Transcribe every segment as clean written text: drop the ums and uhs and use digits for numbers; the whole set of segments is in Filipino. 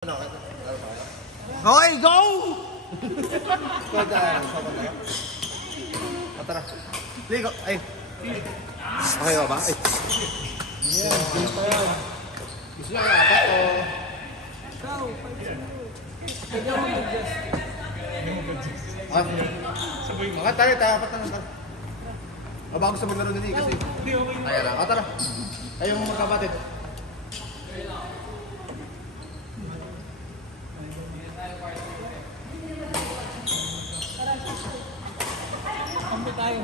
Okay, go! Tara. Ligo. Ay. Okay ba? Ay. Yan, dito yan. Gusto lang apat o... Ikaw, 5-0. Kaya mo mag-adjust. Sabay mo. Tara, apat na lang. Bago sa maglaro din kasi. Kaya lang. Tara. Kayo mo magkabatid. Kampi tayo.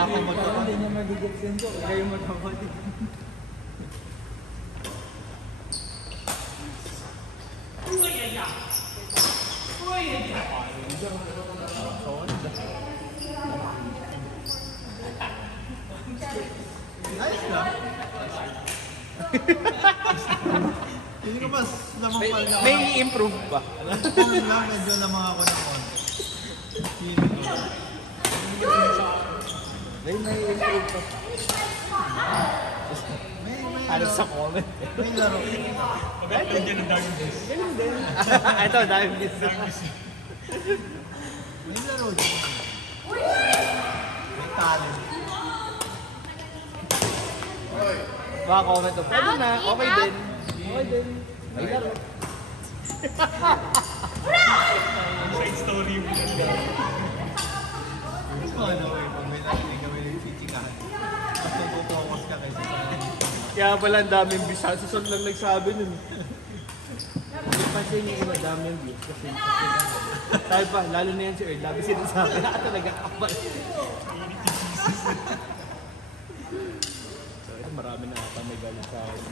Hindi niya magigets yun ko. Kayo magkakapatid. Ayos lang. Hindi ko mas lamang pala na ako. May improve ba? Kung lang, medyo lamang ako ng konti. May improve pa. Ano sa comment? May laro. Ganun din. Ito, dahil gusto. May laro din. May talent. Baka comment to. Pwede na. Okay din. Okay din. May laro. Side story mo yan. Gusto ko ano eh, pag may nakinig kami ng chichikahan. Mas nagpo-focus ka kaysa sa... Kaya pala ang daming views. Si Son lang nagsabi nun. Hindi pa siya yung iba daming views. Kasi tayo pa, lalo na yan si Earl. Labi sinasabi na talaga kapal. So ito marami na ata may galit sa akin.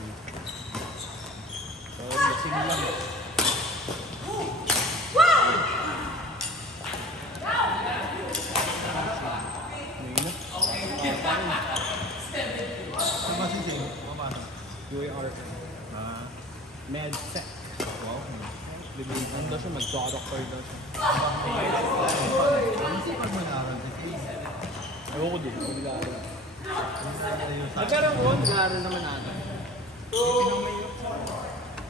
So lasing lang. Ano ba si Sing? Mamasa. UAR. Med-sec. Wow. Ano daw siya? Mag-doctor daw siya. Kasi pag mag-aaral si Sing. Ewan ko din. Mag-aaral. Sa... Nagkaroon ko, mag-aaral naman natin. Oh,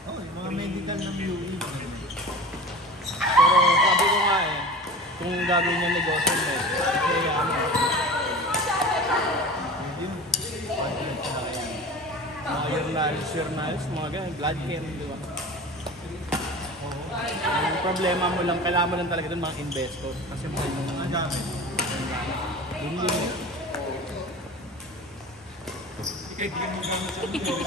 yung mga medical ng UE. Pero sabi ko nga eh, kung gagawin niya negosyo mo, kasi ano, Medium. Confident sila kayo. mga journals, mga ganyan, blood care, di ba? Ang problema mo lang, kailangan mo lang talaga dun mga investor. Kasi mahal mo Ang dami. bumili. Ikaw, di ka magagamit sa mga.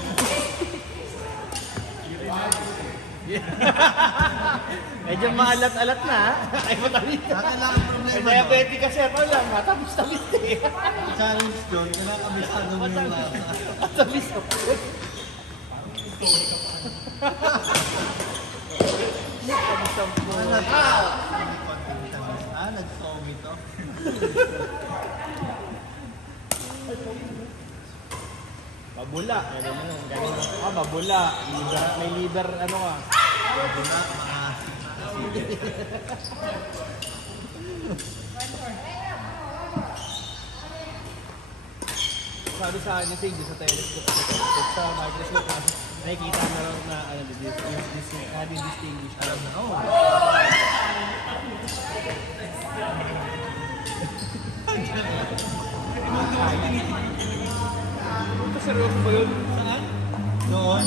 Medyo maalat-alat na, ha? Ay, matamis. Akin lang ang problema. May diabetic kasi ako lang, matamis-tamis eh. Ang challenge doon, kailangan kabisado mo yung lasa. Matamis ako. Matamis ang po. Nag-somi to. Babula. Ganun. Babula. May liver, ano ka? Wala, maasim na. Sabi sa akin si sa telescope. Sa microscope, nakikita na lang na ano, having distinguished. Alam na, oh. Seryoso ba yun? Saan? Doon?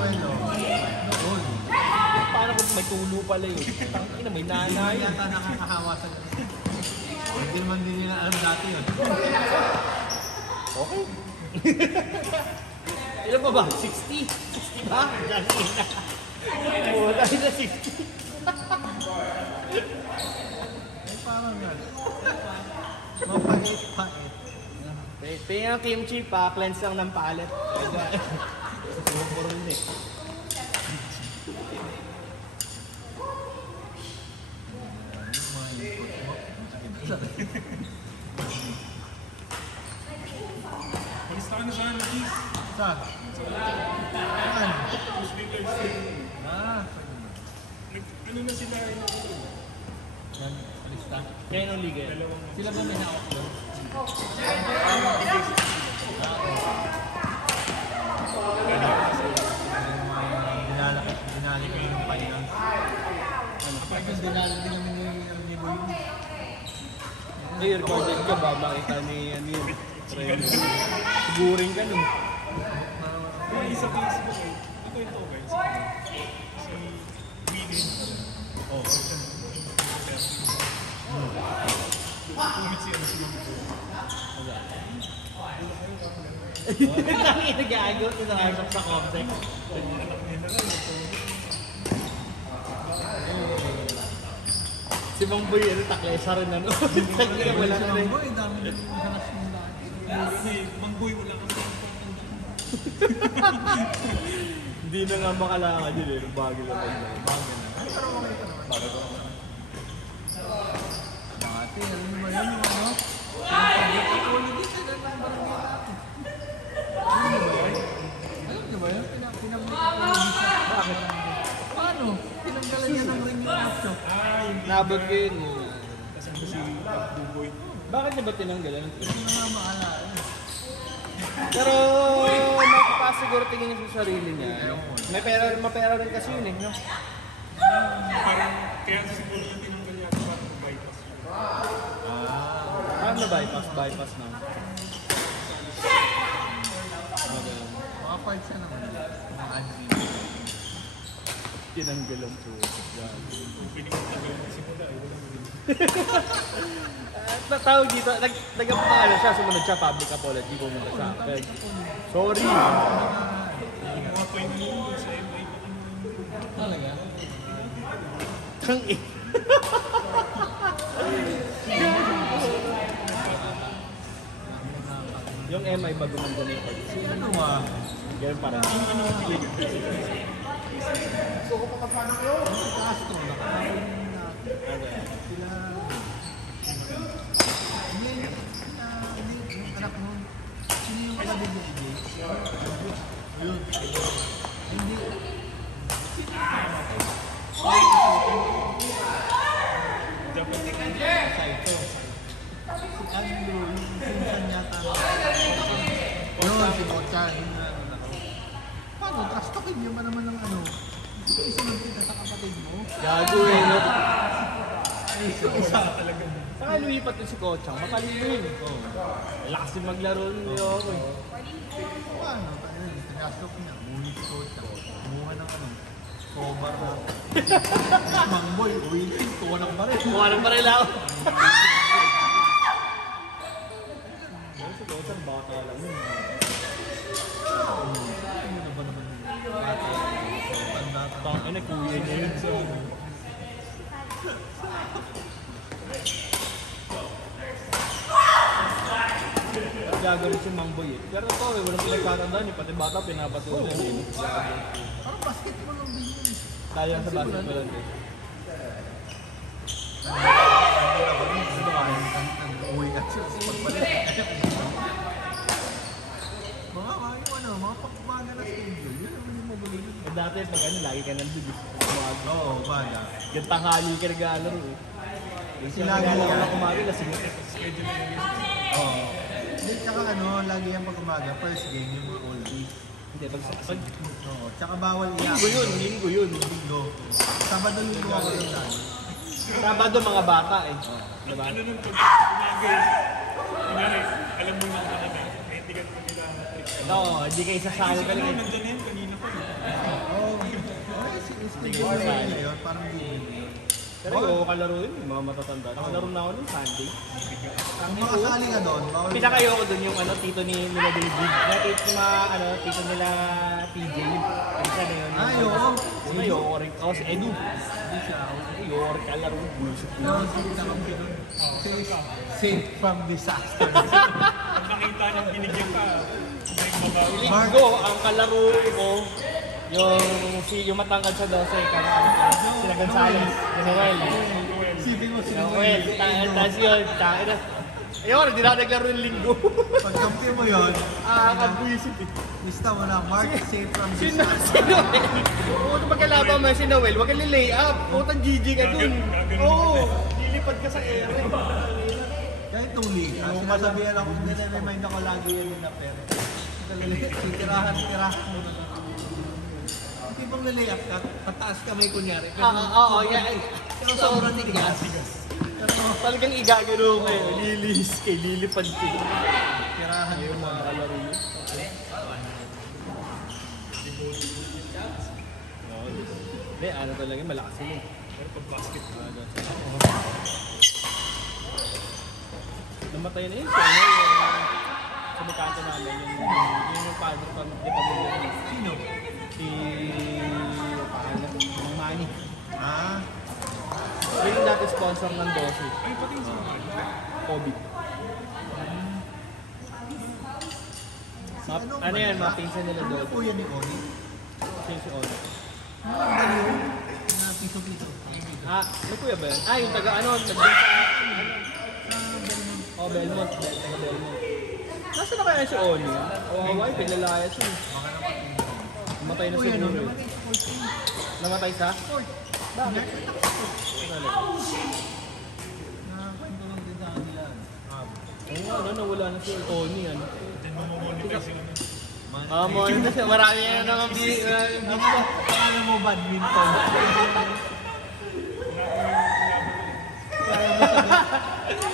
Well, noon. Paano kung may tulo pala yun? Tangina, may nanay. Hindi yata nakakahawa sa... Hindi naman din nila alam dati yun. Okay. Ilan pa ba? 60? 60 ba? Wala na 60. Eh, parang yan. Mapait-pait. Tingnan ang kimchi pa, cleanse lang ng palet. Puro rin eh. Alis na ka na sana, please. Saan? Saan? Ano na sila? Alista? Kaya nung liga. Sila ba may na-upload? Ay, recorded ka ba? Makita ni ano yun? Siguring ka nun. Yung isa Facebook eh. Ito ito guys. Si Willie. Oh. Tumit siya si Nag-aagot, tinangasok sa context. Si Mang Boy, ano, taklesa rin ano. Wala na rin. Boy, dami na yung hanas ng dati. Mangboy wala kang Hindi na nga makalakad yun eh. Bagay lang tayo. Pero okay ka naman. Dati, alam mo ba yan yung ano? Public equality sa ng barangay natin. Alam niyo ba yan? Pinag-public equality siya. Bakit? Paano? Pinanggalan niya ng ring yung aso. Nabot ko yun. kasama si Buboy. Bakit niya ba tinanggalan? Hindi na nga maalala. Pero makapasiguro tingin niya sa sarili niya. Mapera rin kasi yun eh. No? Parang kaya siguro na tinanggal yata parang bypass. Parang na bypass na. Mga part siya naman. Mga admin. Tinanggalan po. Pinagtanggal na simula ay wala mo rin. Tawag dito, nagpapakala siya, sumunod siya, public apology kung muna sa akin. Sorry. Mga point na yun sa MI pa kami. Talaga? Kang Yung MI ba gumanda na yung pag Ano ba? ganun pa rin. Castro, nakakaroon na sila. Hindi, yung anak nun. Sino yung kapatid ni EJ? Yun. Hindi. Dapat Saito. Si Andrew, yung pinsan yata. Yun, si Mochan. Paano? Trastokin niya ba naman ng ano? Isunod kita sa kapatid mo? Gago eh, no? Isa. talaga. Saka lumipat yun si Kochang, matalino yun. Lakas din maglaro nun yun. Paano? Tinastok niya. Muni si Mochan. Kumuha ng ano? Sobar na. Mangboy, waiting. Kuha ng baril. Mukha ng parila ako. Pero si Kochang bata lang yun. Ano na ba naman yun? Bata. Tanda. Tangin na kuya niya yun. Gagawin si Mang Boy eh. Pero ito eh, walang pinagkatandaan eh. Pati bata pinapatuloy eh. Parang basketball ang din yun. Tayo sa basketball lang eh. Uwi ka siya sa pagbalik. Mga pagkumaga na schedule. Yun naman yung mabalik. Eh dati pag ano, lagi ka nandun eh. Umaga. Oo, baga. Yung tanghali ka nag-aalaro eh. Yung Lagi nag-aalaro yan. na kumaga, lasing. Oo. Hindi, tsaka ano, lagi yan pag umaga. First game, yung mga oldies. Hindi, pag Oo, tsaka bawal iyak. linggo yun. Linggo. Sabado linggo ako doon lagi. Sabado mga bata eh. Diba? Ano nung pag umaga kunyari, alam mo lang na kami, eh hindi ka nila Oo, hindi kayo sasali ka lang. nandyan yan kanina pa eh. Oo. Ay, schedule na yun yun. Parang game yun. Pero yung kalaro yun, yung mga matatanda. Nakalaro na ako nung Sunday. Kung makasali ka doon, bawal Pinakayo ko dun yung ano, tito ni nila David. Na tito ni mga, ano, tito nila TJ. Isa na yun. Ay, oo. Yung ayoko rin. Ako si Edu. Hindi siya. Ayoko rin kalaro. Bullshit. Safe from disaster. Pag nakita niyang binigyan ka, may mabawi. Linggo, ang kalaro ko, yung matangkad sa 12, sila Gonzales, si Noel. Sipin mo si Noel, tapos yun, ayoko, hindi na naglaro yung linggo. Pagkampi mo yun, Kabwisit eh. lista mo na, Mark, safe from Si disaster. Noel, kung magkalaban mo si Noel, wag kang lay up, putang GG ka dun. Oo, lilipad ka sa ere. Kahit nung league, sinasabihan ako, nire-remind ako lagi yan nila pero titirahan mo na lang. Hindi bang nalay up ka, pataas kamay kunyari. Oo, yeah. Pero sobrang tigas. Talagang igagano kayo, lilihis kayo, lilipad kayo. Tirahan Ayun yung mga mga kalaro nyo. Hindi, ano talaga, malakas yun eh. Pero pag basket, Namatay na yun, so ano yung sa mekanto namin, yung padre pa, di pamilya yun. Sino? Si, pahala, yung Manny. Ah, Yun yung dati sponsor ng Dosi, ay pati yung sa COVID. Ano yan, mga pinsan nila ano Dosi. po yan ni Oni? Siya si Ono. Ano ang baliw? Na piso-piso. Ah, may kuya ba yan? Ah, yung taga ano, nagdun sa, oh, Belmont, taga Belmont. Nasaan na kaya si Oni? Kawawa, pinalayas yun. Namatay na Uy, ano siguro. naman yung sports team? Namatay sa? Sport. Bakit? Talaga. Nakakwento lang din sa kanila. Oo, ano, nawala na si Oni, ano. Then mamomonetize yung ano. Ah, mo na siya. Marami na naman Akala mo badminton.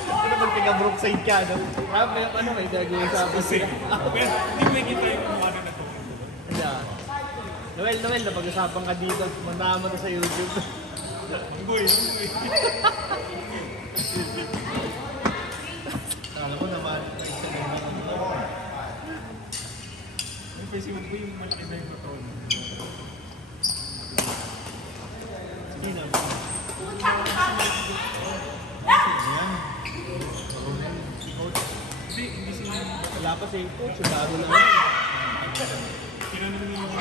Ano bang taga Brookside ka, no? Ano may gagawin sa akin Kasi, pero hindi may kita yung mga na to. Yeah. Noel, napag-usapan ka dito. Manama na sa YouTube. Boy. Akala ko naman isa lang yung Kasi mo yung malaki na yung motor. Sige na. Hindi sila Wala pa si Coach. Bago na. tinanong niyo yung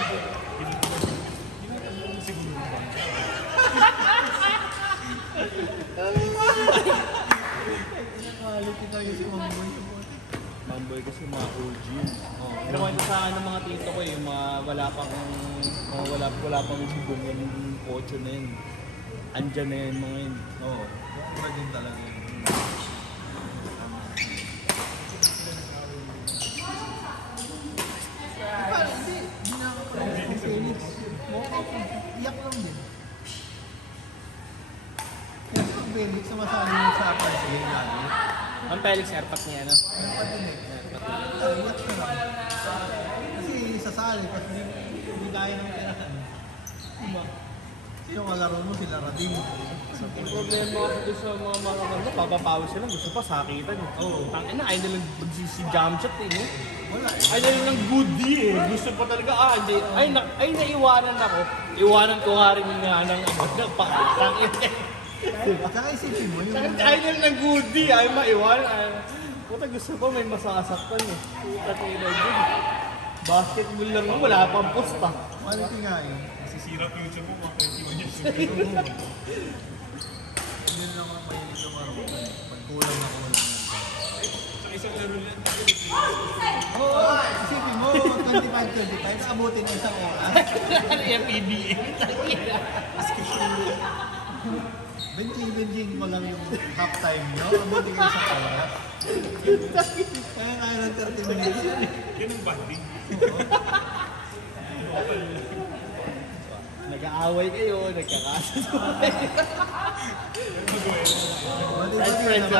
siguro. quality talaga si Mamboy. Mamboy kasi mga OG yun. Pero kung ito sa ano mga tito ko yung mga wala pang bubong yung 8 na yun. Andyan na yun mga yun. Oo. Mura din talaga yun. Parang hindi nakakapalala si Felix. Iyak lang din. Kaya pag Felix sumasali mo sa apartment lagi. Ang Felix airpack niya, no? Ang patinig. Iyak ka lang. Kasi sasali kasi hindi kaya ng perahan. Diba? Sino kalaro mo? Sila Radim. Ang problema kasi sa mga ano, papapawis sila, gusto pa sakitan eh. Oo. Tangina, ay nalang si jump shot eh. No? Wala eh. Ay nalang goodie eh. Gusto pa talaga, hindi. Ay naiwanan ako. Iwanan ko nga rin nga ng ano, nagpakatang eh. Saka isipin mo yung... Ay nalang goodie, ay maiwanan. Ay, puta gusto pa may masasaktan eh. Puta kayo na good. Basketball lang mo, wala pang posta. Quality nga eh. Masisira ko yung mo, mga 21 years old. Yun lang ang mahilig na marutan. Pag kulang na kulang. Sa isang laro lang, Oo, isipin mo, 25-25, abutin na isang oras. Ano yung PBA? Benching ko lang yung half time nyo, abutin ko isang oras. Kaya ng 30 minutes yun eh. yun ang banding. Nag-aaway kayo, nagkakasasabay. Friends.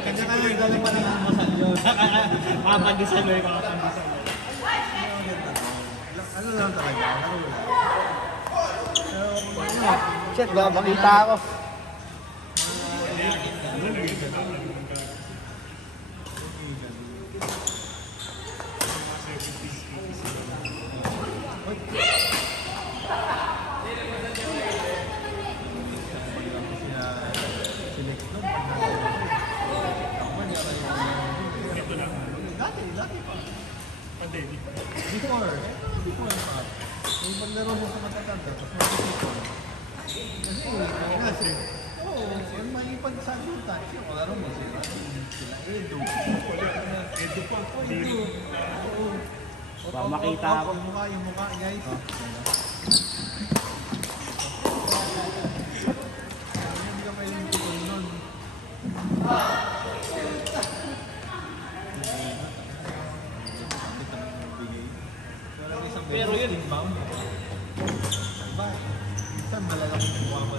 Kanya-kanya dala pa ng almasal yun. Papandisan mo yung papandisan mo. Ano lang talaga, laro lang. Shit, makita ako. Dati pa. Pandemic. Before pa. Yung paglaro mo sa matatanda, tapos mag-isipon. Kasi, oo, yung may pagsagutan, siya kalaro mo sila. Sila Edo. Edo pa. Edo. Oo. Baka makita ako. Yung mukha, guys. Hindi ka pwedeng tukol nun. Pero yun, inbound. Diba? Minsan malalaking mukha mo.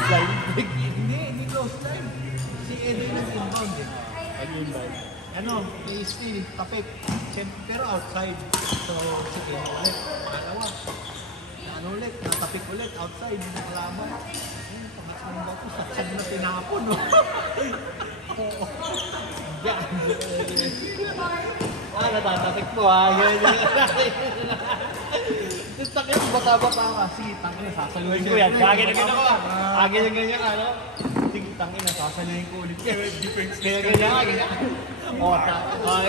close line. Hindi close line. Si Eddie nag-inbound eh. Nag-inbound. Ano, may steal, tapik. Pero outside. So, sige, ulit. Pangalawa. Ano ulit, natapik ulit, outside. Nakalaban. Ayun, pagkats mo ba ito, saksad na tinapon, no? Oo. Yan. Natatapik po ganyan. Yung takip, bata-bata ka. Sige, tangin na, sasaluhin ko yan. Kagin na ganyan ko. Kagin na ganyan, ano? Sige, tangin na, sasaluhin ko ulit. Kaya ganyan ka, ganyan.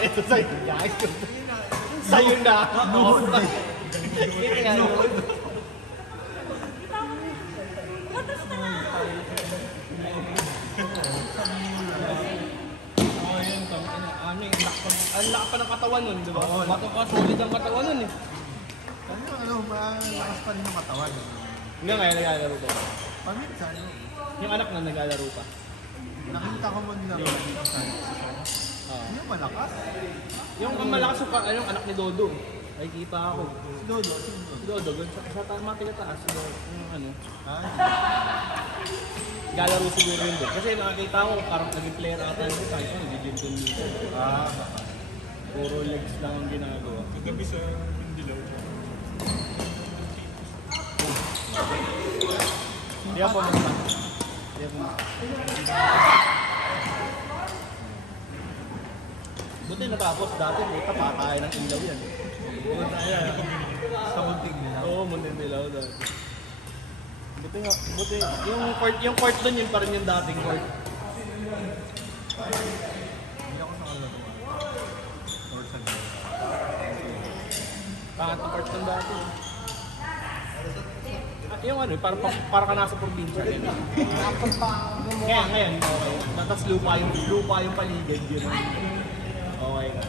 Ito sa'yo, guys. Sa'yo na. Kaya ang laka pa ng katawan nun, di ba? Solid ang katawan nun eh. Malakas pa rin yung katawan. Hanggang ngayon naglalaro pa. Paminsan, Yung anak na naglalaro pa. nakita ko mo nila yung malakas. Yung malakas yung anak ni Dodo. Ay, kita ako. Si Dodo, Si Dodo, sa tama pinataas. Yung ano. Ah, Galaro siguro yun doon. Kasi nakakita ko parang naging player ata yun. Kahit ano, naging gym dito. Puro legs lang ang ginagawa. Kagabi sa Mindilaw. Hindi ako naman. Buti natapos dati, buta patay ng ilaw yan. sa munting nila. Oo, muntin ilaw dati. Buti, yung court doon yun pa rin yung dating court. Hindi ako nakalaruan. Or sa gawin. Pangat ng court ng dati. Yung ano, para ka nasa probinsya. Ngayon, okay. Tapos lupa yung paligid yun. Okay ka.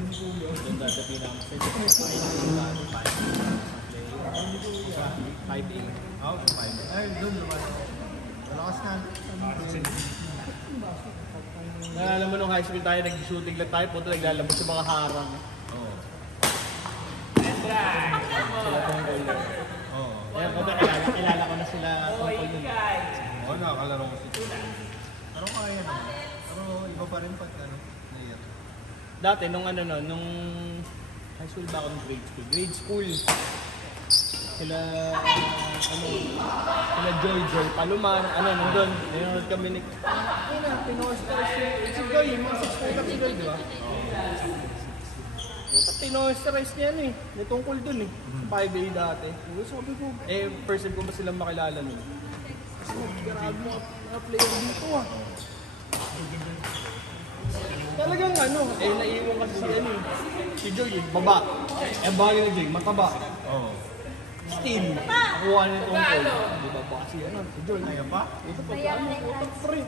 Doon dati pinakamasaya. 5A. Oh, fine. Ay, doon naman. Malakas nga. Naalala mo nung high school tayo, nag-shooting lang tayo, punta naglalabas sa mga harang. Oo. Sila tungkol yun. Oo. Kaya kilala ko na sila tungkol yun. Oo, nakakalaro ko si Tito. Pero kaya naman. Pero iba pa rin pag ano, player. Dati, nung high school ba ako ng grade school. Sila Joy Palomar, nandun, nanonood kami ni, Pinoy-Stars si Joy, mga 6 na si Joy, di ba? Pinoy-Stars niya natungkol dun sa 5A dati. Sabi ko, first time ko ba silang makilala nun? Grabe mga player dito Talagang naiiwan kasi si Joy baba. Bagay na Joy, mataba. Oo. Still, nakuha niya itong goal. Di ba ba si Joy? Kaya pa? Ito pa, utak pre.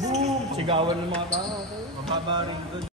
Boom! Sigawan ng mga tao. Mababa rin doon.